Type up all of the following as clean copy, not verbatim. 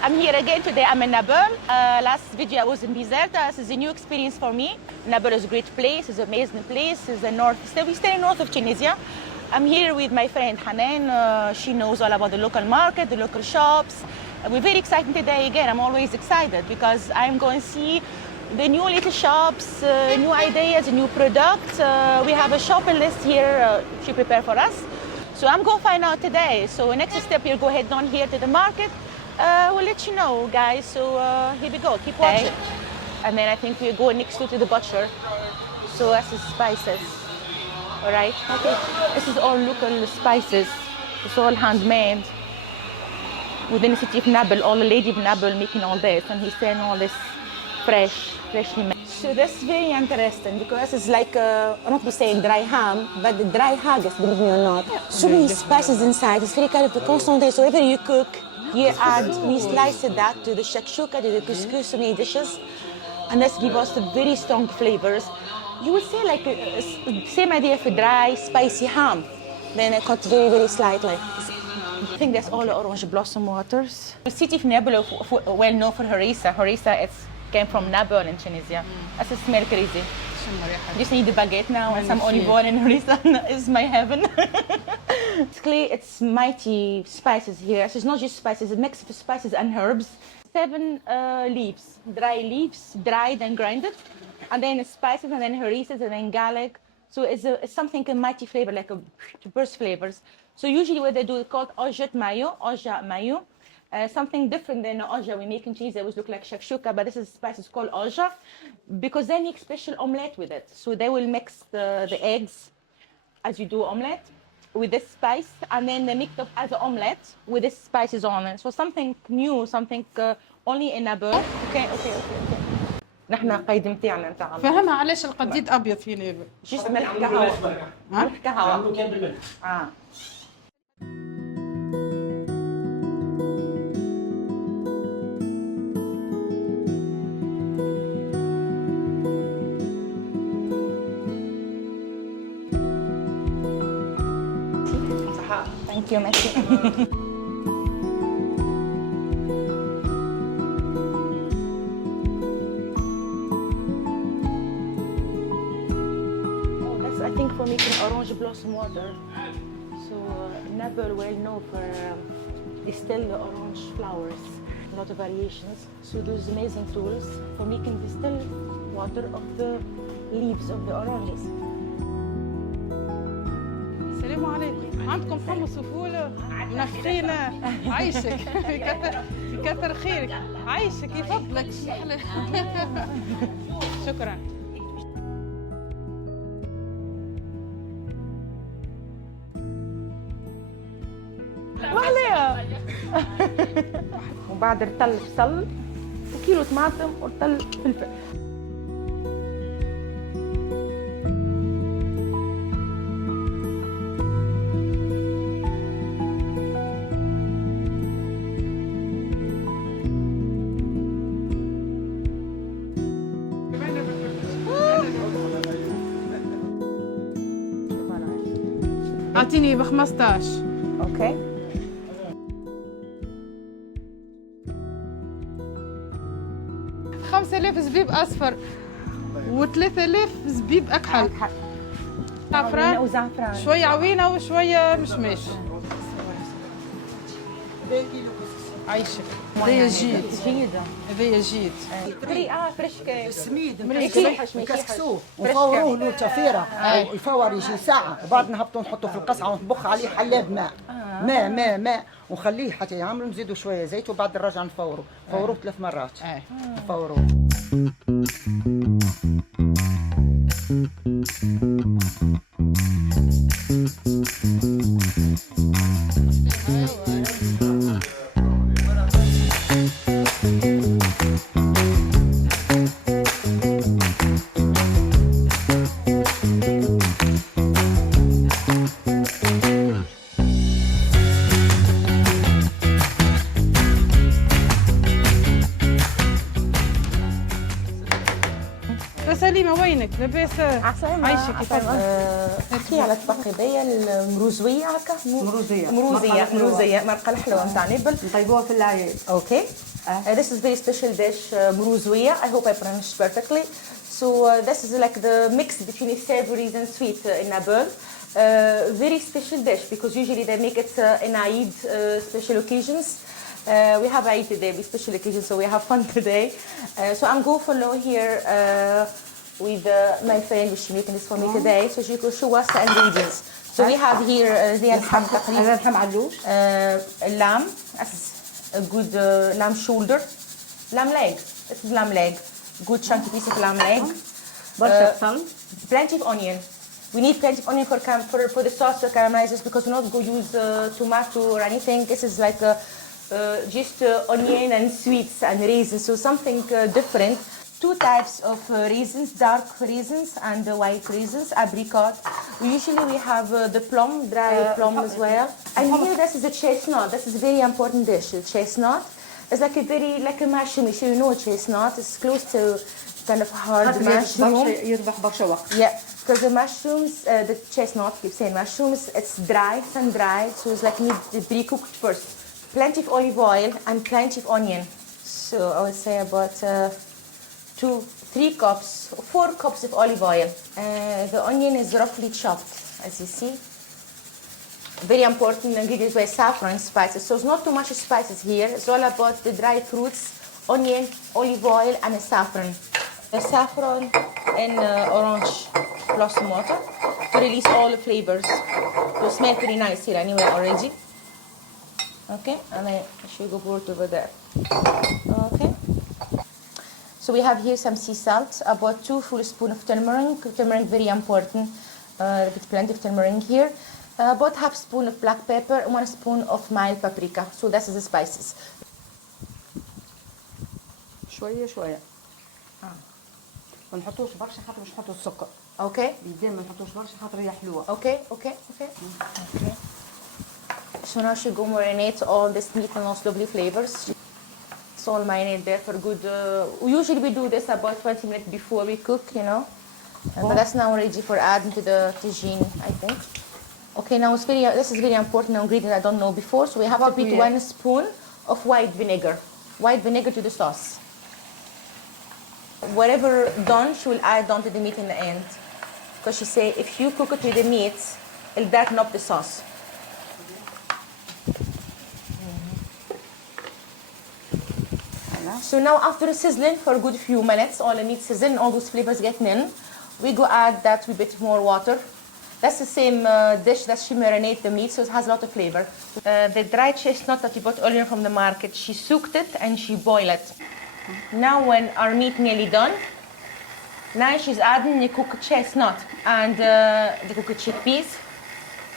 I'm here again today. I'm in Nabeul. Last video I was in Bizerta. This is a new experience for me. Nabeul is a great place. It's an amazing place. It's the north. We stay north of Tunisia. I'm here with my friend Hanan. She knows all about the local market, the local shops. We're very excited today again. I'm always excited because I'm going to see the new little shops, new ideas, new products. We have a shopping list here she prepared for us. So I'm going to find out today. So next step, we'll go head down here to the market. We'll let you know, guys. So here we go. Keep watching. And then I think we'll go next to the butcher. So that's the spices. All right. Okay. This is all local spices. It's all handmade. Within the city of Nabeul, all the lady of Nabeul making all this, and he's selling all this freshly made. So that's very interesting because it's like, I'm not saying dry ham, but the dry haggis, believe me or not. So many spices inside. It's very kind of concentrated. So whenever you cook, you add, we slice that to the shakshuka, to the couscous, so many dishes, and this gives us the very strong flavors. You would say like same idea for dry, spicy ham. Then I cut very, very slightly. I think that's all the orange blossom waters. The city of Nabeul well known for harissa. Harissa came from Nabeul in Tunisia. That's a smell crazy. Just need the baguette now and some olive oil and harissa is my heaven. Basically, it's mighty spices here. So it's not just spices, it's a mix of spices and herbs. 7 leaves, dry leaves, dried and grinded. And then spices and then harissas and then garlic. So it's something a mighty flavor, like a burst flavors. So usually what they do is called oja mayo. Something different than oja we make in cheese. They always look like shakshuka, but this is spice. It's called oja because they make special omelette with it. So they will mix the eggs as you do omelette with this spice, and then they mix it as an omelette with this spices on it. So something new, something only in Nabeul. Okay. نحن قيد متاعنا نتاع فهمها علاش القديد ابيض في نابل جست ملح قهوه ملح قهوه عملوا كان بالملح Thank you, merci. I think for making orange blossom water. So Nabeul well known for distill the orange flowers, a lot of variations. So those amazing tools for making distilled water of the leaves of the oranges. السلام عليكم. عندكم حمص وفول منفخينه عايشك يكثر خيرك عايشك يفضلك شكرا. وعليها وبعد رطل بصل وكيلو طماطم ورطل فلفل. اعطيني ب 15. اوكي. 5000 زبيب اصفر و3000 زبيب اكحل. زعفران وزعفران. شويه عوينه وشويه مشماش. عايشك. هذايا جيد. هذايا جيد. فريش سميد نكسكسوه ونفوروه له تفيره يفور يجي ساعه وبعد نهبطوا نحطوا في القصعه ونطبخ عليه حلاب ماء ونخليه حتى يعملوا نزيدوا شويه زيت وبعد نرجع نفوروه 3 مرات نفوروه. سليمه وينك؟ لاباس عسلامة. عايشك كيفاش؟ احكي على الطبق هذايا المروزوية هكا. مروزية مرقة الحلوة نتاع نابل. نطيبوها في العياد. Okay. This is very special dish, مروزوية. I hope I pronounced perfectly. So this is like the mix between savories and sweet in Nabeul. Very special dish because usually they make it in Eid special occasions. We have Eid today, with special occasions, so we have fun today. So I'm going to follow here with my friend, which is making this for me today. So she could show us the ingredients. So we have here the هذا لحم علوش. lamb, a good lamb shoulder, lamb leg. This is lamb leg. Good chunky piece of lamb leg. برشا بصل. Plenty of onion. We need plenty of onion for the sauce to caramelize this because we're not going to use tomato or anything. This is like just onion and sweets and raisins, so something different. Two types of raisins, dark raisins and white raisins, apricot. Usually we have the plum, dry plum as well. And here this is a chestnut. This is a very important dish. The chestnut is like a mushroom. You know chestnut. It's close to kind of hard mushroom. يذبح برشا وقت. Yeah, because the mushrooms, the chestnut, keep saying mushrooms, it's dry, sun-dried, so it's like need to be cooked first. Plenty of olive oil and plenty of onion. So I would say about 4 cups of olive oil. The onion is roughly chopped, as you see. Very important ingredients were saffron spices. So it's not too much spices here. It's all about the dry fruits, onion, olive oil, and the saffron. The saffron and orange blossom water to release all the flavors. It smells pretty nice here anyway already. Okay, and then sugar board over there. Okay. So we have here some sea salt, about 2 full spoons of turmeric. Turmeric very important. With plenty of turmeric here. About half spoon of black pepper, 1 spoon of mild paprika. So this is the spices. شوية شوية. ما نحطوش برشا خاطر باش نحطوا السكر. Okay. بيدين ما نحطوش برشا خاطر هي حلوة. Okay. So now she go marinate all this meat and those lovely flavors. It's all marinate there for good. Usually we do this about 20 minutes before we cook, you know. But that's now ready for adding to the tagine, I think. Okay, now this is very important ingredient I don't know before. So we have to put 1 spoon of white vinegar. White vinegar to the sauce. Whatever done, she will add on to the meat in the end. Because she say if you cook it with the meat, it'll darken up the sauce. So now after sizzling for a good few minutes, all the meat sizzling, all those flavors getting in, we go add that with a bit more water. That's the same dish that she marinate the meat, so it has a lot of flavor. The dried chestnut that you bought earlier from the market, she soaked it and she boiled it. Now when our meat nearly done, now she's adding the cooked chestnut and the cooked chickpeas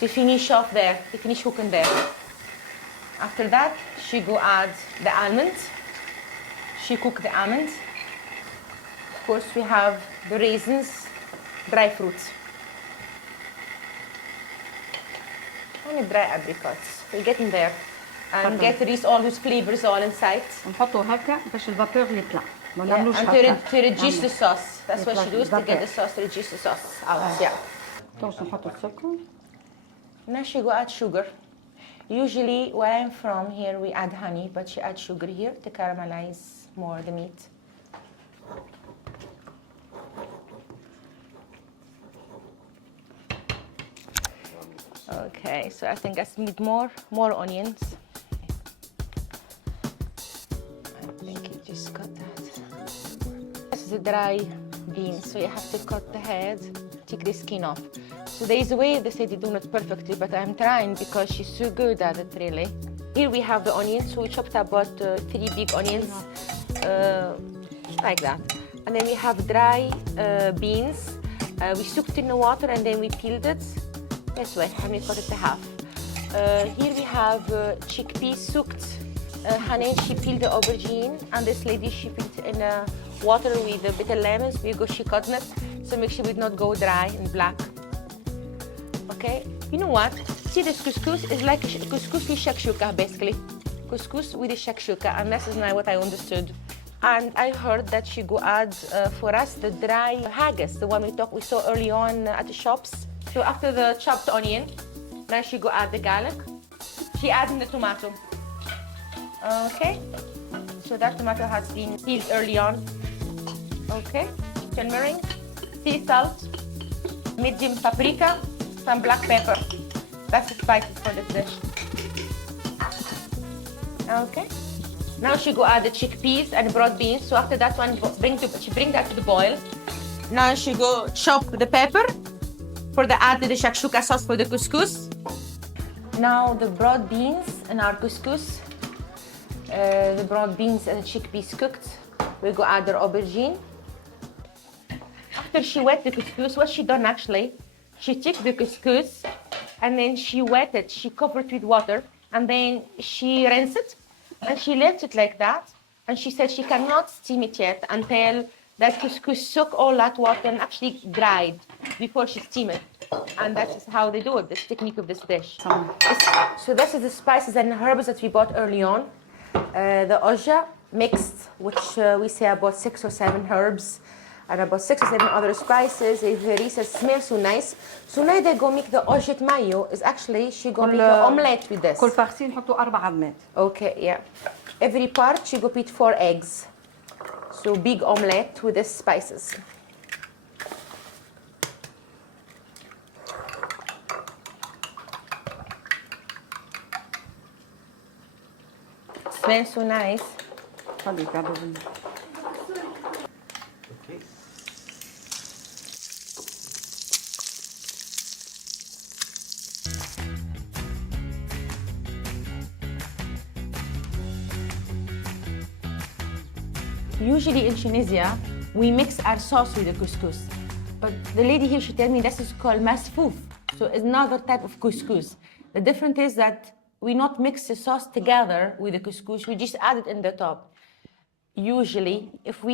to finish off there, to finish cooking there. After that, she go add the almonds. She cook the almonds. Of course, we have the raisins, dry fruits. And dry apricots. We're getting there. And get these all those flavors all inside. نحطوا هكا باش الفابور يطلع. ما نعملوش and to reduce the sauce. That's what she does to get the sauce, to reduce the sauce out. Yeah. توش نحطوا السكر. Now she go add sugar. Usually where I'm from here we add honey, but she adds sugar here to caramelize more the meat. Okay, so I think I need more onions. I think you just cut that. This is a dry bean, so you have to cut the head, take the skin off. So there is a way they say they do it perfectly, but I'm trying because she's so good at it, really. Here we have the onions, so we chopped about 3 big onions, like that. And then we have dry beans. We soaked in the water and then we peeled it. This way, and we cut it to half. Here we have chickpeas soaked. Hanan, she peeled the aubergine, and this lady, she put it in water with bitter lemons. She cut it, so make sure it not go dry and black. Okay, you know what? See, this couscous is like couscous with shakshuka, basically. Couscous with the shakshuka, and this is now what I understood. And I heard that she go add for us the dry haggis, the one we saw early on at the shops. So after the chopped onion, now she go add the garlic. She add in the tomato. Okay. So that tomato has been peeled early on. Okay. Turmeric, sea salt, medium paprika, some black pepper. That's the spices for this dish. Okay. Now she go add the chickpeas and broad beans. So after that one, she bring that to the boil. Now she go chop the pepper for the add the shakshuka sauce for the couscous. Now the broad beans and our couscous. The broad beans and the chickpeas cooked. We go add the aubergine. After she wet the couscous, what she done actually, she took the couscous and then she wet it. She covered it with water and then she rinsed it. And she left it like that, and she said she cannot steam it yet until that couscous soak all that water and actually dried before she steam it. And that is how they do it, this technique of this dish. So this is the spices and herbs that we bought early on. The oja mixed, which we say about 6 or 7 herbs, and about 6 or 7 other spices. If Risa smells so nice. So now they go make the ojet mayo. Is actually she go make an omelette with this. كل بارتي نحطوا 4 عظمات. Okay, yeah. Every part she go put 4 eggs. So big omelette with these spices. Smells so nice. خلي تعبوا مني. Usually in Tunisia, we mix our sauce with the couscous. But the lady here, she told me this is called masfouf. So it's another type of couscous. The difference is that we not mix the sauce together with the couscous, we just add it in the top. Usually, if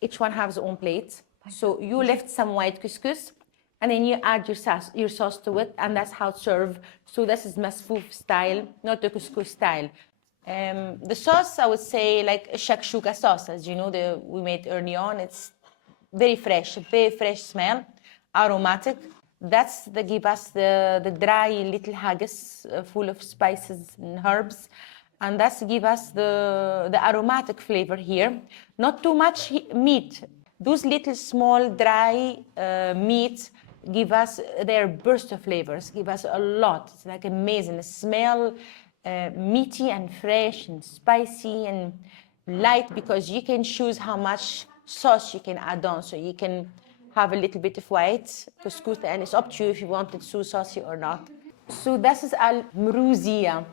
each one has their own plate, so you left some white couscous, and then you add your sauce to it, and that's how it's served. So this is masfouf style, not the couscous style. The sauce, I would say, like a shakshuka sauce, as you know, we made early on. It's very fresh smell, aromatic. That's the give us the dry little haggis full of spices and herbs, and that's give us the aromatic flavor here. Not too much meat. Those little small dry meats give us their burst of flavors. Give us a lot. It's like amazing. The smell. Meaty and fresh and spicy and light, because you can choose how much sauce you can add on. So you can have a little bit of white couscous, and it's up to you if you want it so saucy or not. So this is al-mrouzia.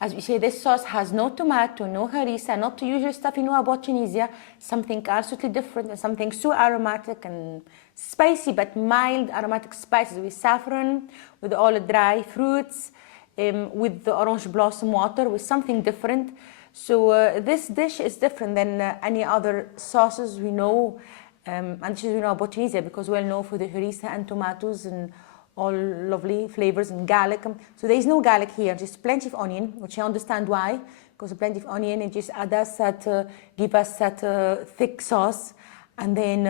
As we say, this sauce has no tomato, no harissa, not the usual stuff you know about Tunisia. Something absolutely different and something so aromatic and spicy, but mild aromatic spices with saffron, with all the dry fruits. With the orange blossom water, with something different. So this dish is different than any other sauces we know, and dishes we know about Tunisia, because we're known for the harissa and tomatoes and all lovely flavors and garlic. So there is no garlic here, just plenty of onion, which I understand why, because plenty of onion and just add us that, give us that thick sauce. And then,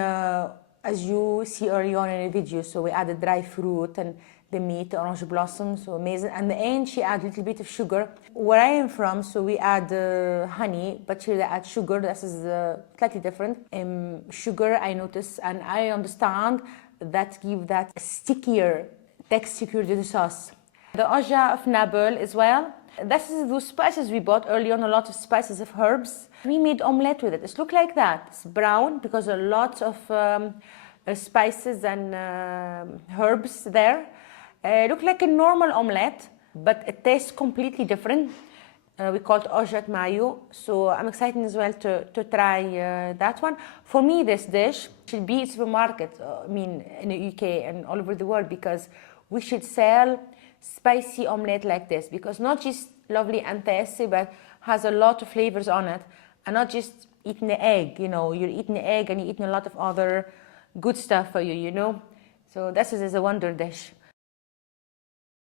as you see early on in the video, so we added dry fruit and the meat, the orange blossom, so amazing. And the end, she add a little bit of sugar. Where I am from, so we add honey, but here they add sugar. This is slightly different. Sugar, I notice, and I understand that give that stickier texture to the sauce. The oja of Nabeul as well. This is those spices we bought early on, a lot of spices of herbs. We made omelette with it. It looks like that. It's brown because a lot of spices and herbs there. Look like a normal omelette, but it tastes completely different. We call it ojet mayo. So I'm excited as well to try that one. For me, this dish should be a supermarket, in the UK and all over the world, because we should sell spicy omelette like this, because not just lovely and tasty, but has a lot of flavors on it, and not just eating the egg. You're eating the egg and you're eating a lot of other good stuff for you. So this is a wonder dish.